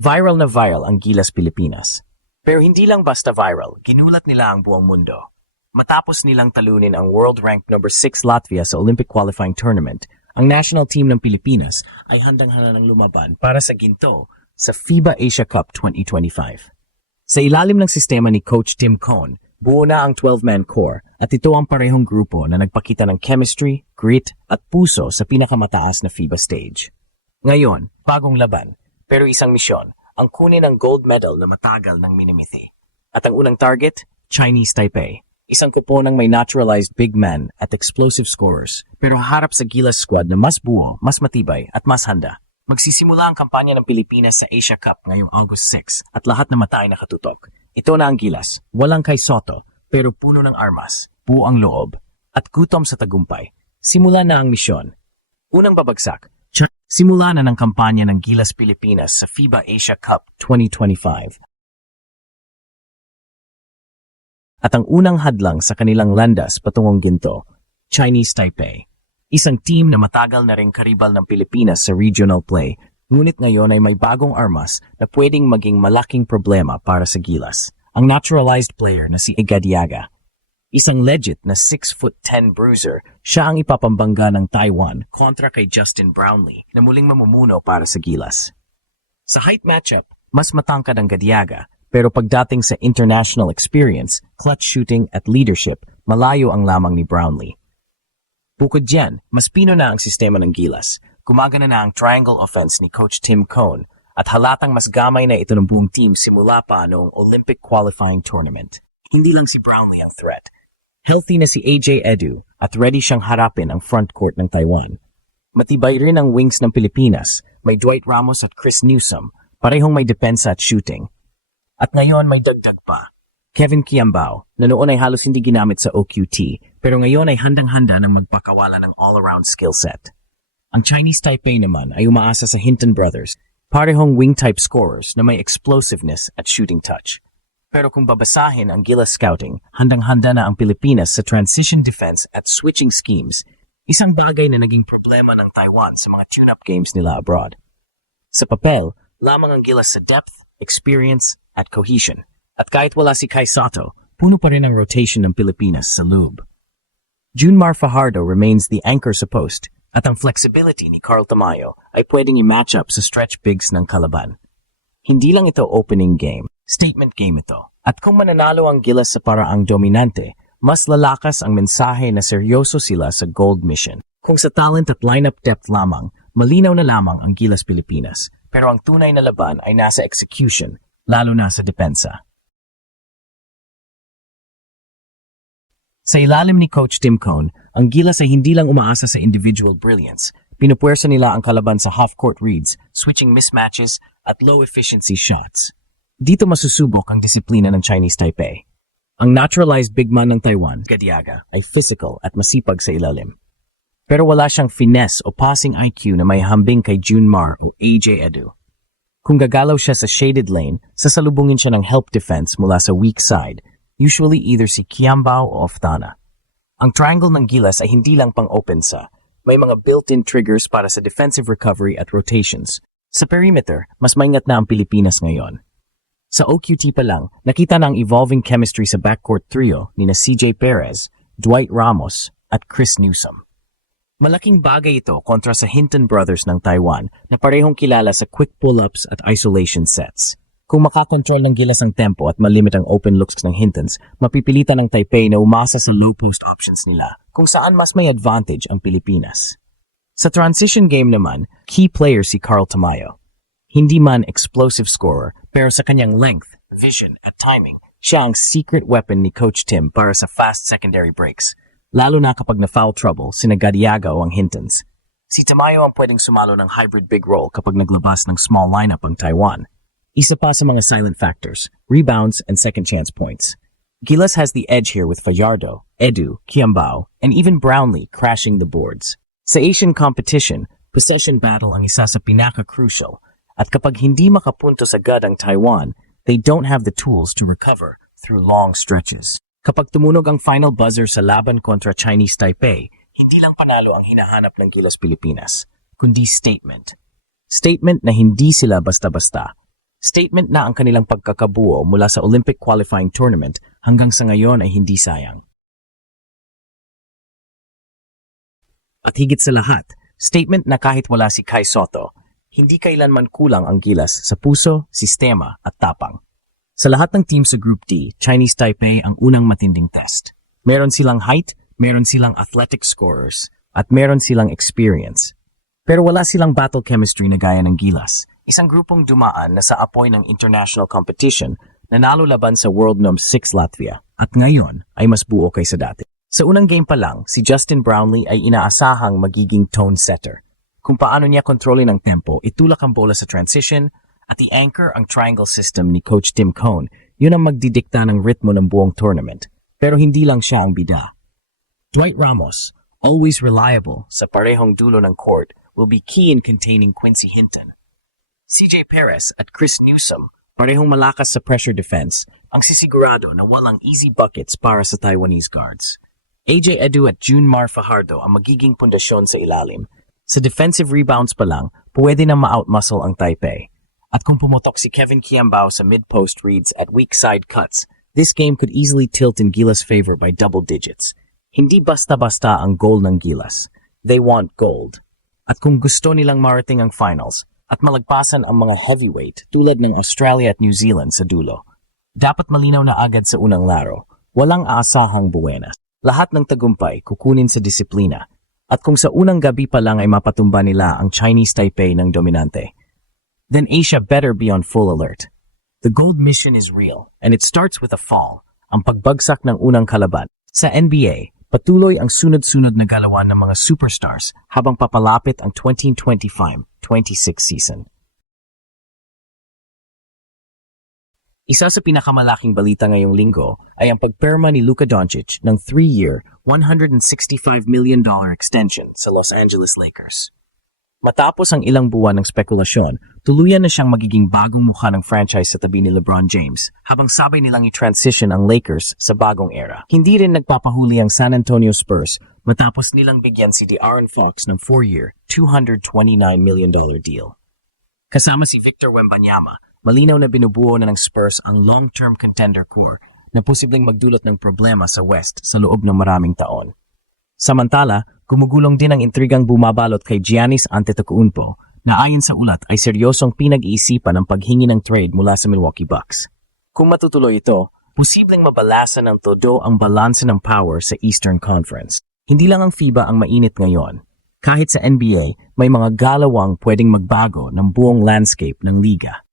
Viral na viral ang Gilas Pilipinas. Pero hindi lang basta viral, ginulat nila ang buong mundo. Matapos nilang talunin ang world-ranked number 6 Latvia sa Olympic qualifying tournament, ang national team ng Pilipinas ay handang-handa ng lumaban para sa ginto sa FIBA Asia Cup 2025. Sa ilalim ng sistema ni Coach Tim Cone, buo na ang 12-man core at ito ang parehong grupo na nagpakita ng chemistry, grit at puso sa pinakamataas na FIBA stage. Ngayon, bagong laban, pero isang misyon, ang kunin ang gold medal na matagal ng minimithi. At ang unang target, Chinese Taipei. Isang kupo ng may naturalized big men at explosive scorers, pero harap sa Gilas squad na mas buo, mas matibay at mas handa. Magsisimula ang kampanya ng Pilipinas sa Asia Cup ngayong August 6 at lahat na mata ay nakatutok. Ito na ang Gilas, walang kay Soto, pero puno ng armas, buo ang loob, at gutom sa tagumpay. Simula na ang misyon. Unang babagsak, simula na ng kampanya ng Gilas Pilipinas sa FIBA Asia Cup 2025. At ang unang hadlang sa kanilang landas patungong ginto, Chinese Taipei. Isang team na matagal na ring karibal ng Pilipinas sa regional play, ngunit ngayon ay may bagong armas na pwedeng maging malaking problema para sa Gilas. Ang naturalized player na si Igadiaga. Isang legit na 6'10" bruiser, siya ang ipapambangga ng Taiwan kontra kay Justin Brownlee na muling mamumuno para sa Gilas. Sa height matchup, mas matangkad ang Gadiaga, pero pagdating sa international experience, clutch shooting at leadership, malayo ang lamang ni Brownlee. Bukod diyan, mas pino na ang sistema ng Gilas. Gumagana na ang triangle offense ni Coach Tim Cone at halatang mas gamay na ito ng buong team simula pa noong Olympic qualifying tournament. Hindi lang si Brownlee ang threat. Healthy na si AJ Edu at ready siyang harapin ang front court ng Taiwan. Matibay rin ang wings ng Pilipinas, may Dwight Ramos at Chris Newsom, parehong may depensa at shooting. At ngayon may dagdag pa. Kevin Kiambao, na noon ay halos hindi ginamit sa OQT, pero ngayon ay handang-handa ng magpakawala ng all-around skill set. Ang Chinese Taipei naman ay umaasa sa Hinton Brothers, parehong wing-type scorers na may explosiveness at shooting touch. Pero kung babasahin ang Gilas scouting, handang-handa na ang Pilipinas sa transition defense at switching schemes, isang bagay na naging problema ng Taiwan sa mga tune-up games nila abroad. Sa papel, lamang ang Gilas sa depth, experience, at cohesion. At kahit wala si Kai Sato, puno pa rin ang rotation ng Pilipinas sa loob. Junmar Fajardo remains the anchor sa post, at ang flexibility ni Carl Tamayo ay pwedeng i-match up sa stretch bigs ng kalaban. Hindi lang ito opening game, statement game ito. At kung mananalo ang Gilas sa paraang dominante, mas lalakas ang mensahe na seryoso sila sa gold mission. Kung sa talent at lineup depth lamang, malinaw na lamang ang Gilas Pilipinas. Pero ang tunay na laban ay nasa execution, lalo na sa depensa. Sa ilalim ni Coach Tim Cone, ang Gilas ay hindi lang umaasa sa individual brilliance. Pinupuwersa nila ang kalaban sa half-court reads, switching mismatches, at low-efficiency shots. Dito masusubok ang disiplina ng Chinese Taipei. Ang naturalized big man ng Taiwan, Gadiaga, ay physical at masipag sa ilalim. Pero wala siyang finesse o passing IQ na may hambing kay Junmar o AJ Edu. Kung gagalaw siya sa shaded lane, sasalubungin siya ng help defense mula sa weak side, usually either si Kiambao o Oftana. Ang triangle ng Gilas ay hindi lang pang-open sa, may mga built-in triggers para sa defensive recovery at rotations. Sa perimeter, mas maingat na ang Pilipinas ngayon. Sa OQT pa lang, nakita na ang evolving chemistry sa backcourt trio ni na CJ Perez, Dwight Ramos, at Chris Newsom. Malaking bagay ito kontra sa Hinton Brothers ng Taiwan na parehong kilala sa quick pull-ups at isolation sets. Kung makakontrol ng Gilas ang tempo at malimit ang open looks ng Hintons, mapipilitan ng Taipei na umasa sa low post options nila kung saan mas may advantage ang Pilipinas. Sa transition game naman, key player si Carl Tamayo. Hindi man explosive scorer, pero sa kanyang length, vision, at timing, siya ang secret weapon ni Coach Tim para sa fast secondary breaks, lalo na kapag na-foul trouble sina Gadiaga o ang Hintons. Si Tamayo ang pwedeng sumalo ng hybrid big role kapag naglabas ng small lineup ang Taiwan. Isa pa sa mga silent factors, rebounds and second chance points. Gilas has the edge here with Fajardo, Edu, Kiambao, and even Brownlee crashing the boards. Sa Asian competition, possession battle ang isa sa pinaka-crucial. At kapag hindi makapuntos agad ang Taiwan, they don't have the tools to recover through long stretches. Kapag tumunog ang final buzzer sa laban kontra Chinese Taipei, hindi lang panalo ang hinahanap ng Gilas Pilipinas, kundi statement. Statement na hindi sila basta-basta. Statement na ang kanilang pagkakabuo mula sa Olympic qualifying tournament hanggang sa ngayon ay hindi sayang. At higit sa lahat, statement na kahit wala si Kai Sotto, hindi kailanman kulang ang gilas sa puso, sistema at tapang. Sa lahat ng team sa Group D, Chinese Taipei ang unang matinding test. Meron silang height, meron silang athletic scorers, at meron silang experience. Pero wala silang battle chemistry na gaya ng Gilas, isang grupong dumaan na sa apoy ng international competition, nanalo laban sa World Number 6 Latvia, at ngayon ay mas buo kaysa dati. Sa unang game pa lang, si Justin Brownlee ay inaasahang magiging tone setter. Kung paano niya kontrolin ang tempo, itulak ang bola sa transition, at i-anchor ang triangle system ni Coach Tim Cone, yun ang magdidikta ng ritmo ng buong tournament. Pero hindi lang siya ang bida. Dwight Ramos, always reliable sa parehong dulo ng court, will be key in containing Quincy Hinton. CJ Perez at Chris Newsom, parehong malakas sa pressure defense, ang sisigurado na walang easy buckets para sa Taiwanese guards. AJ Edu at Junmar Fajardo ang magiging pundasyon sa ilalim. Sa defensive rebounds pa lang, pwede na ma-outmuscle ang Taipei. At kung pumutok si Kevin Kiambao sa mid-post reads at weak side cuts, this game could easily tilt in Gilas' favor by double digits. Hindi basta-basta ang goal ng Gilas. They want gold. At kung gusto nilang marating ang finals at malagpasan ang mga heavyweight tulad ng Australia at New Zealand sa dulo, dapat malinaw na agad sa unang laro, walang aasahang buwenas. Lahat ng tagumpay kukunin sa disiplina. At kung sa unang gabi pa lang ay mapatumba nila ang Chinese Taipei ng dominante, then Asia better be on full alert. The gold mission is real, and it starts with a fall, ang pagbagsak ng unang kalaban. Sa NBA, patuloy ang sunod-sunod na galawan ng mga superstars habang papalapit ang 2025-26 season. Isa sa pinakamalaking balita ngayong linggo ay ang pagperma ni Luka Doncic ng 3-year, $165 million extension sa Los Angeles Lakers. Matapos ang ilang buwan ng spekulasyon, tuluyan na siyang magiging bagong mukha ng franchise sa tabi ni LeBron James habang sabay nilang i-transition ang Lakers sa bagong era. Hindi rin nagpapahuli ang San Antonio Spurs matapos nilang bigyan si De'Aaron Fox ng 4-year, $229 million deal. Kasama si Victor Wembanyama, malinaw na binubuo na ng Spurs ang long-term contender core na posibleng magdulot ng problema sa West sa loob ng maraming taon. Samantala, gumugulong din ang intrigang bumabalot kay Giannis Antetokounmpo na ayon sa ulat ay seryosong pinag-iisipan ang paghingi ng trade mula sa Milwaukee Bucks. Kung matutuloy ito, posibleng mabalasan ng todo ang balanse ng power sa Eastern Conference. Hindi lang ang FIBA ang mainit ngayon. Kahit sa NBA, may mga galawang pwedeng magbago ng buong landscape ng liga.